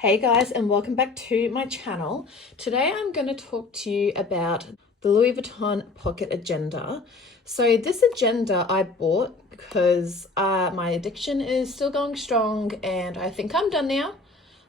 Hey guys, and welcome back to my channel. Today I'm going to talk to you about the Louis Vuitton Pocket Agenda. So this agenda I bought because my addiction is still going strong and I think I'm done now.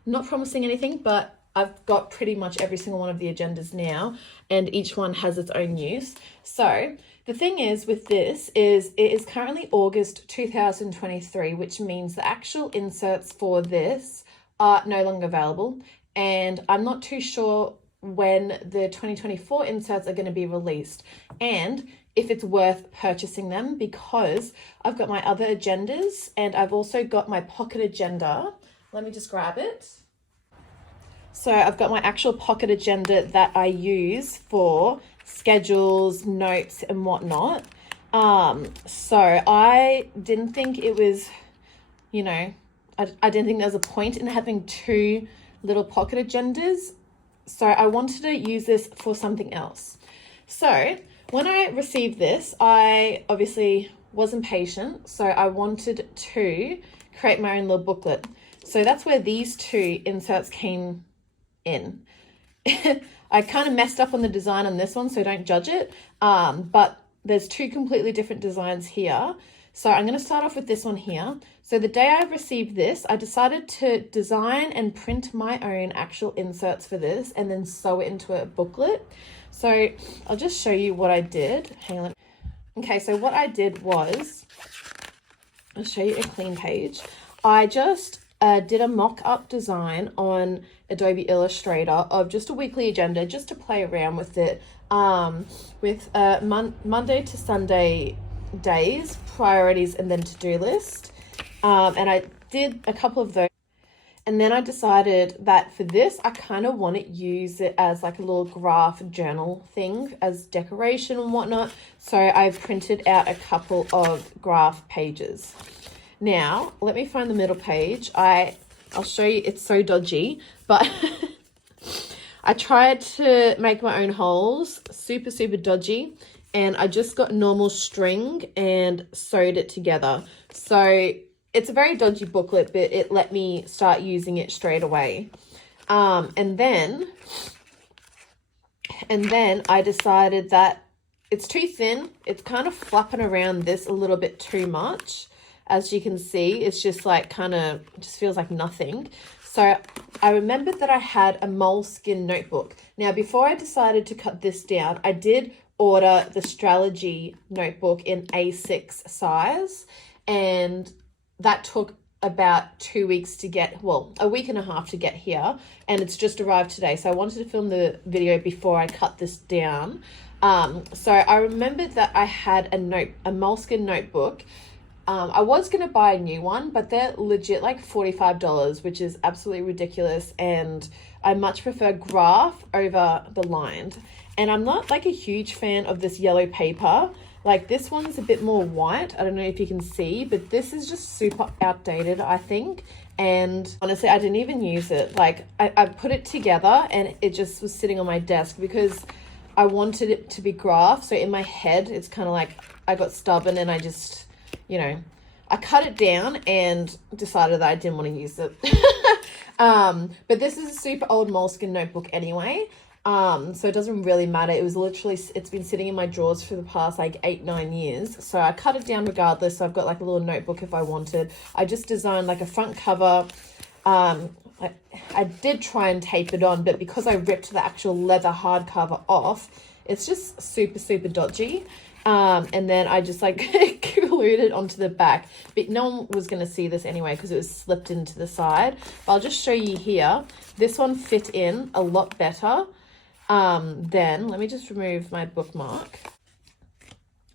I'm not promising anything, but I've got pretty much every single one of the agendas now and each one has its own use. So the thing is with this is it is currently August 2023, which means the actual inserts for this are no longer available, and I'm not too sure when the 2024 inserts are going to be released and if it's worth purchasing them, because I've got my other agendas and I've also got my pocket agenda. Let me just grab it. So I've got my actual pocket agenda that I use for schedules, notes and whatnot. So I didn't think it was, I didn't think there was a point in having two little pocket agendas. So I wanted to use this for something else. So when I received this, I obviously wasn't patient. So I wanted to create my own little booklet. So that's where these two inserts came in. I kind of messed up on the design on this one, so don't judge it. But there's two completely different designs here. So I'm going to start off with this one here. So the day I received this, I decided to design and print my own actual inserts for this and then sew it into a booklet. So I'll just show you what I did. Hang on. Okay, so what I did was, I'll show you a clean page. I just did a mock-up design on Adobe Illustrator of just a weekly agenda, just to play around with it, with Monday to Sunday days, priorities, and then to-do list. And I did a couple of those. And then I decided that for this, I kind of want to use it as like a little graph journal thing as decoration and whatnot. So I printed out a couple of graph pages. Now, let me find the middle page. I'll show you, it's so dodgy, but I tried to make my own holes, super dodgy. And I just got normal string and sewed it together. So it's a very dodgy booklet, but it let me start using it straight away. And then I decided that it's too thin. It's kind of flapping around this a little bit too much. As you can see, it's just like just feels like nothing. So I remembered that I had a moleskin notebook. Now, before I decided to cut this down, I did order the Strategy notebook in A6 size, and that took about 2 weeks to get, well, a week and a half to get here, and it's just arrived today. So I wanted to film the video before I cut this down. So I remembered that I had a moleskin notebook. I was going to buy a new one, but they're legit like $45, which is absolutely ridiculous. And I much prefer graph over the lined. And I'm not like a huge fan of this yellow paper. Like this one's a bit more white. I don't know if you can see, but this is just super outdated, I think. And honestly, I didn't even use it. Like I put it together and it just was sitting on my desk because I wanted it to be graph. So in my head, it's kind of like I got stubborn and I just, I cut it down and decided that I didn't want to use it. But this is a super old moleskin notebook anyway. So it doesn't really matter. It was literally, it's been sitting in my drawers for the past like 8-9 years. So I cut it down regardless. So I've got like a little notebook if I wanted. I just designed like a front cover. I did try and tape it on, but because I ripped the actual leather hardcover off, it's just super dodgy. And then I just like glued it onto the back, but no one was going to see this anyway because it was slipped into the side. But I'll just show you here. This one fit in a lot better. Then let me just remove my bookmark.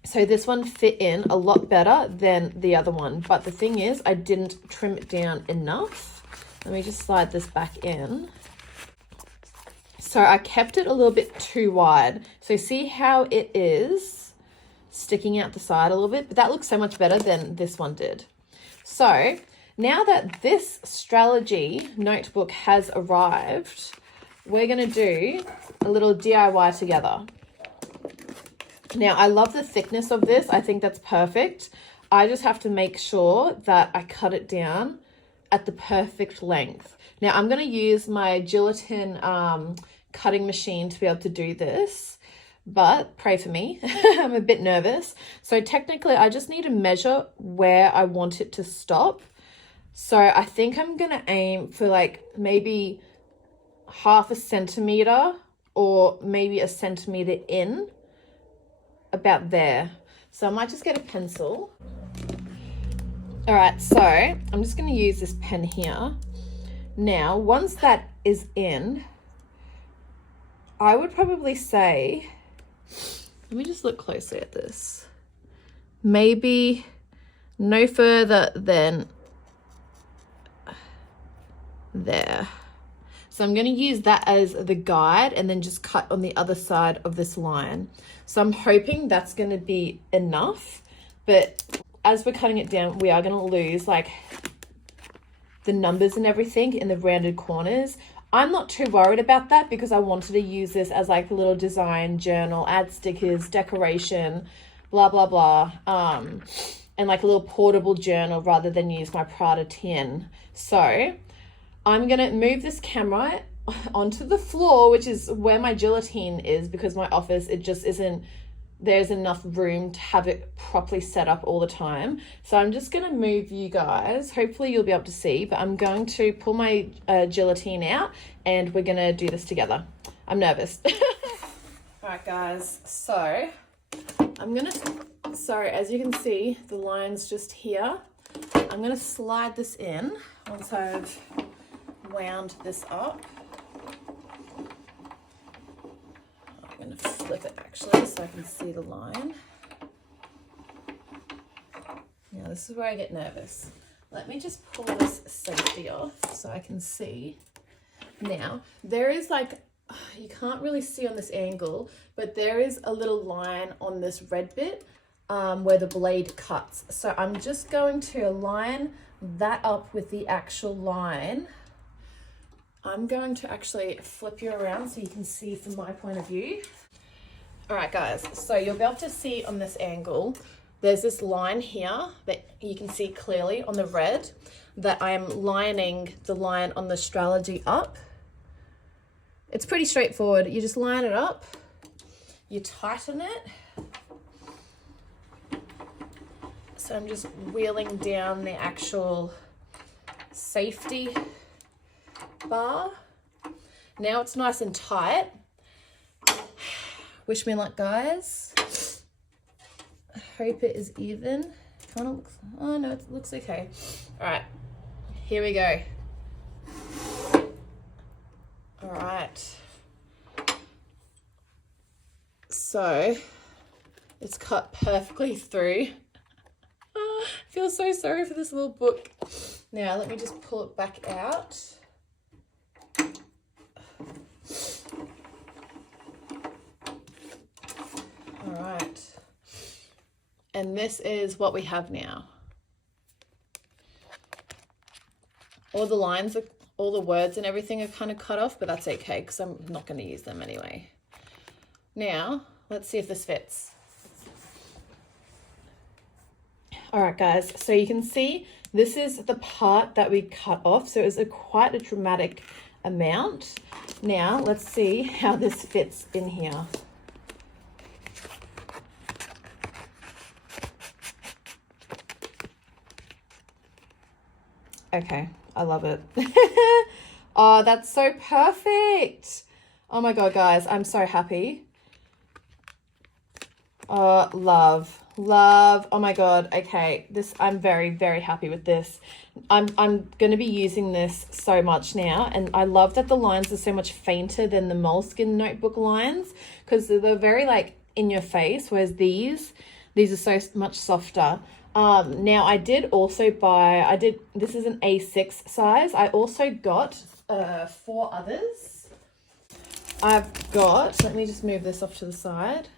So this one fit in a lot better than the other one. But the thing is, I didn't trim it down enough. Let me just slide this back in. So I kept it a little bit too wide. So see how it is sticking out the side a little bit, but that looks so much better than this one did. So now that this Strategy notebook has arrived, we're going to do a little DIY together. Now, I love the thickness of this. I think that's perfect. I just have to make sure that I cut it down at the perfect length. Now I'm going to use my gelatin cutting machine to be able to do this, but pray for me. I'm a bit nervous. So technically I just need to measure where I want it to stop. So I think I'm going to aim for like maybe 1/2 centimeter or maybe 1 centimeter in, about there. So I might just get a pencil. All right, so I'm just going to use this pen here. Now, once that is in, I would probably say, let me just look closely at this. Maybe no further than there. So I'm going to use that as the guide and then just cut on the other side of this line. So I'm hoping that's going to be enough, but as we're cutting it down, we are going to lose like the numbers and everything in the rounded corners. I'm not too worried about that because I wanted to use this as like a little design journal, add stickers, decoration, blah, blah, blah. And like a little portable journal rather than use my Prada tin. So I'm going to move this camera onto the floor, which is where my guillotine is, because my office, it just isn't, there's enough room to have it properly set up all the time. So I'm just going to move you guys. Hopefully you'll be able to see, but I'm going to pull my guillotine out and we're going to do this together. I'm nervous. All right, guys. So I'm going to, sorry, as you can see, the line's just here. I'm going to slide this in once I've wound this up. I'm going to flip it actually so I can see the line. Now this is where I get nervous. Let me just pull this safety off so I can see. Now there is like, you can't really see on this angle, but there is a little line on this red bit where the blade cuts. So I'm just going to line that up with the actual line. I'm going to actually flip you around so you can see from my point of view. All right, guys, so you'll be able to see on this angle, there's this line here that you can see clearly on the red that I'm lining the line on the strategy up. It's pretty straightforward. You just line it up, you tighten it. So I'm just wheeling down the actual safety bar. Now it's nice and tight. Wish me luck, guys. I hope it is even. Kind of looks, oh no, it looks okay. All right, here we go. All right. So it's cut perfectly through. I feel so sorry for this little book. Now let me just pull it back out. All right. And this is what we have now. All the lines, all the words and everything are kind of cut off, but that's okay because I'm not going to use them anyway. Now, let's see if this fits. All right, guys, so you can see this is the part that we cut off. So it was quite a dramatic amount. Now, let's see how this fits in here. Okay, I love it. Oh, that's so perfect. Oh my God, guys, I'm so happy. Oh, love. Oh my God. Okay, this, I'm very, very happy with this. I'm going to be using this so much now, and I love that the lines are so much fainter than the Moleskine notebook lines because they're very like in your face, whereas these are so much softer. Now I did also buy, this is an A6 size. I also got 4 others. I've got, let me just move this off to the side.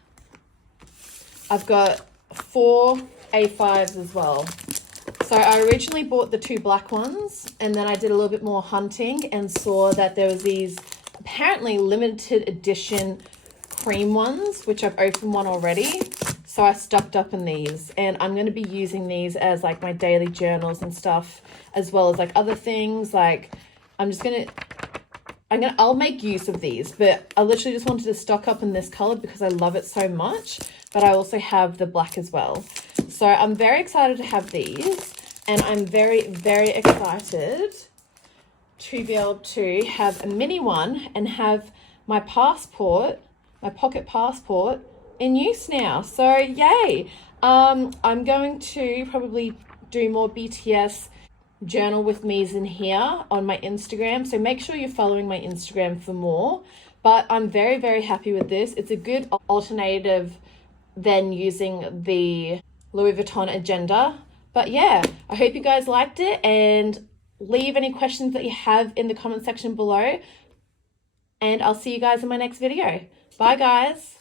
I've got 4 A5s as well. So I originally bought the 2 black ones, and then I did a little bit more hunting and saw that there was these apparently limited edition cream ones, which I've opened one already. So I stocked up on these, and I'm going to be using these as like my daily journals and stuff, as well as like other things. Like I'll make use of these, but I literally just wanted to stock up in this color because I love it so much. But I also have the black as well. So I'm very excited to have these, and I'm very, very excited to be able to have a mini one and have my passport, my pocket passport, in use now. So yay. I'm going to probably do more BTS journal with me's in here on my Instagram, so make sure you're following my Instagram for more. But I'm very, very happy with this. It's a good alternative than using the Louis Vuitton agenda. But yeah, I hope you guys liked it, and leave any questions that you have in the comment section below, and I'll see you guys in my next video. Bye guys.